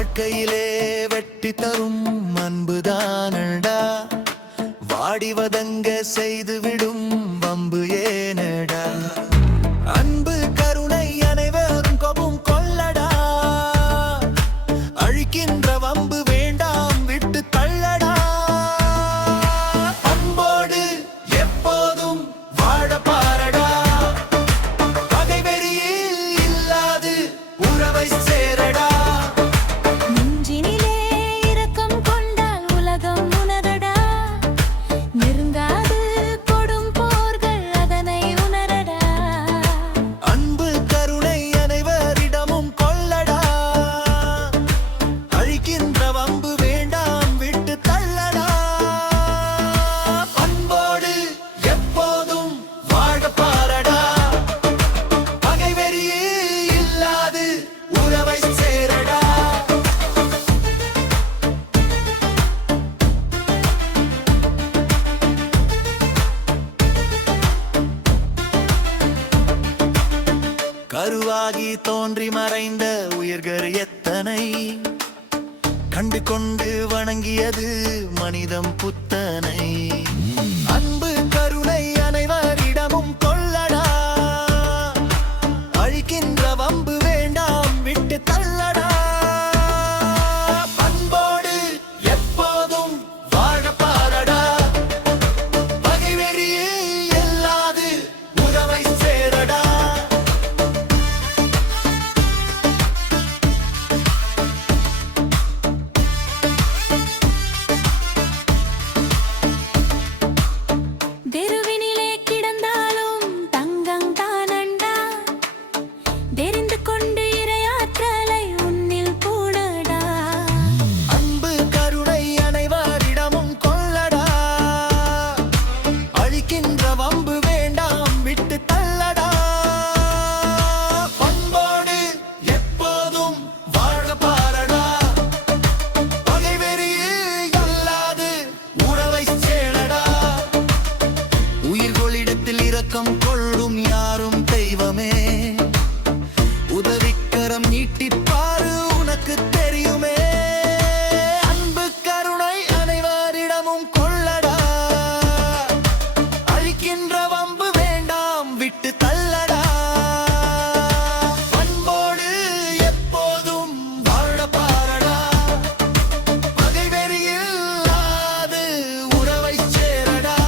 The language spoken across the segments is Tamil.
வாழ்க்கையிலே வெற்றி தரும் அன்புதானடா, வாடிவதங்க செய்துவிடும் வம்பு ஏனடா. அன்பு கருணை அனைவரும் கோபம் கொள்ளடா, அழிக்கின்ற வம்பு வேண்டாம் விட்டு தள்ளடா. அன்போடு எப்போதும் வாழ பாரடா, பகை வெறியில் இல்லாது உறவை சேரடா. நெஞ்சினிலே இரக்கம் கொண்டால் உலகம் உணரடா, நெருங்காது கொடும் போர்கள் அதனை உணரடா. அன்பு கருணை அனைவரிடமும் கொள்ளடா, அழிக்கின்ற வம்பு வேண்டாம் விட்டு தள்ளடா. அன்போடு எப்போதும் வாழ பாரடா, பகை வெறியில் இல்லாது உறவை சேரடா. கருவாகி தோன்றி மறைந்த உயிர்கள் எத்தனை, கண்டு கொண்டு வணங்கியது மனிதம் புத்தனை. அன்பு கருணை அனைவரிடமும் கொள்ளடா, அழிக்கின்ற வம்பு வேண்டாம் விட்டு தள்ளடா. அன்போடு எப்போதும் வாழ பாரடா, பகை வெறியில் இல்லாது உறவை சேரடா. தெருவினிலே கிடந்தாலும் தங்கம் தானண்டா, தெரிந்து கொண்டு இறையாற்றலை உன்னில் பூணடா. அன்பு கருணை அனைவரிடமும் கொள்ளடா, அழிக்கின்ற வம்பு வேண்டாம் விட்டு தள்ளடா. பண்போடு எப்போதும் வாழ பாரடா, பகை வெறியில் இல்லாது உறவை சேரடா. உயிர்களிடத்தில் இரக்கம் கொள்ளும் யாரும் தெய்வமே, உதவிக்கரம் நீட்டிப்பாரு உனக்கு தெரியுமே. அன்பு கருணை அனைவரிடமும் கொள்ளடா, அழிக்கின்ற வம்பு வேண்டாம் விட்டு தள்ளடா. அன்போடு எப்போதும் வாழ பாரடா, பகை வெறியில் இல்லாது உறவை சேரடா.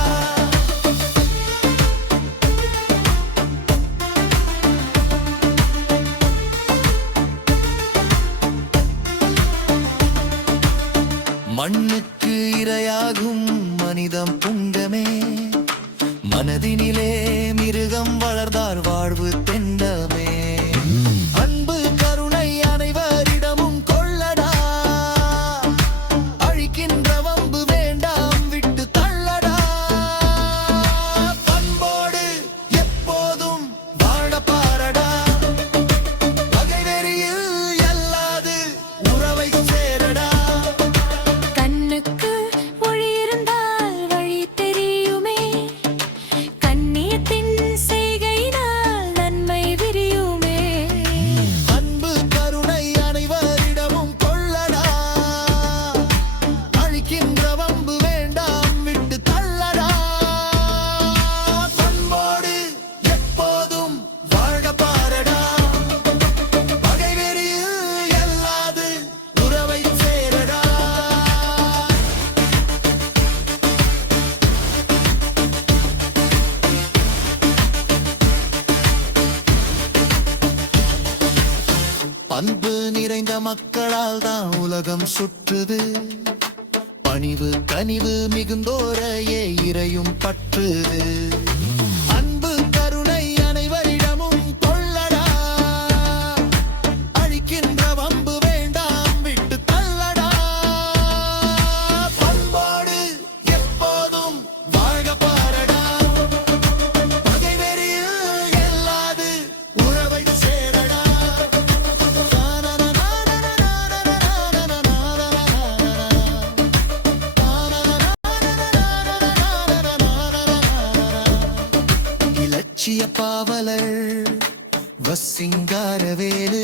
மண்ணுக்கு இரையாகும் மனிதம் புங்கமே, மனதினிலே மிருகம் வளர்ந்தார் வாழ்வு தெண்டமே. அன்பு கருணை அனைவரிடமும் கொள்ளடா, அழிக்கின்ற வம்பு வேண்டாம் விட்டு தள்ளடா. பண்போடு எப்போதும் வாழ பாரடா, பகை வெறியில் இல்லாது உறவை சேரடா. கண்ணுக்கு ஒளி இருந்தால் வழி தெரியுமே, கண்ணியத்தின் செய்கையினால் நன்மை விரியுமே. அன்பு கருணை அனைவரிடமும் கொள்ளடா, அழிக்கின்ற வம்பு வேண்டாம் விட்டு தள்ளடா. பண்போடு எப்போதும் வாழ பாரடா, பகை வெறியில் இல்லாது உறவை சேரடா. அன்பு நிறைந்த மக்களால் தான் உலகம் சுற்றுது, பணிவு கனிவு மிகுந்தோரையே இறையும் பற்றுது. அன்பு கருணை அனைவரிடமும் கொள்ளடா, அழிக்கின்ற வம்பு வேண்டாம் விட்டு தள்ளடா. பண்போடு எப்போதும் வாழ பாரடா, பகை வெறியில் இல்லாது உறவை சேரடா. இலட்சிய பாவலர் வசிங்காரவேலு